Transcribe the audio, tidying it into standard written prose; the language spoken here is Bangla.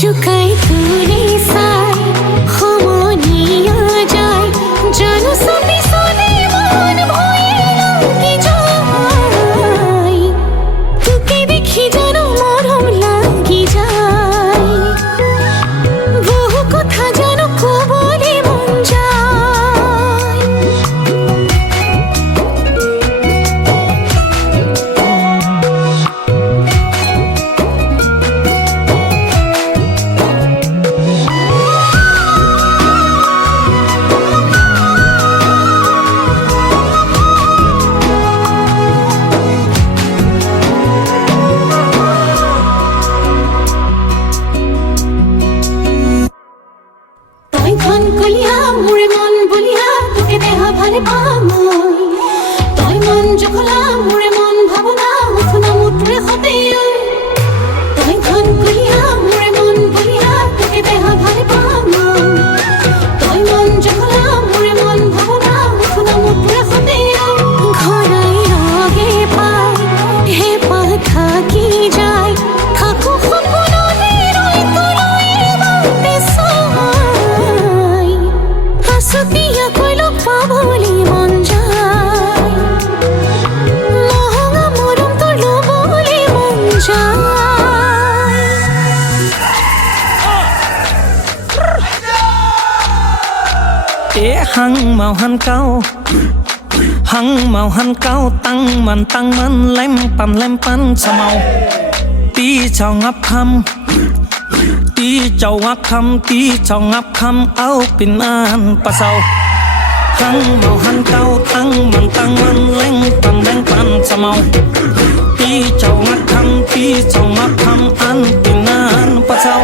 চুকাই তুলে সাই খমনিয়া যায় জানো সবই সনে মন ভয়ে লাগে যায় তোকে দেখি জানো মরম লাগি যায় বহু কথা জানো কবলে মন যায় ধন কলিয়া মোরে মন বলিয়া তোকে দেহা ভালে পামই তই মন জখলা মোরে মন ভাবনা হথনা মুটরে হতে তই ধন কলিয়া মোরে মন বলিয়া তোকে দেহা ভালে পামই তই মন জখলা মোরে মন ভাবনা হথনা মুটরে হতে ঘরাই আগে পাই হে পাথা কি যায় থাকো সপনরে রই তরই বাতে হাসতিয়া কইল পাবলি মন যায় মহঙা মরম তোর লবলি মন যায় hăng màu hăng cao tăng man lem pan sa màu tí chào ngắp khăm tí chào ngắp khăm áo pin an pa sau hăng màu hăng cao tăng man lem pan sa màu tí chào ngắp khăm an pin an pa sau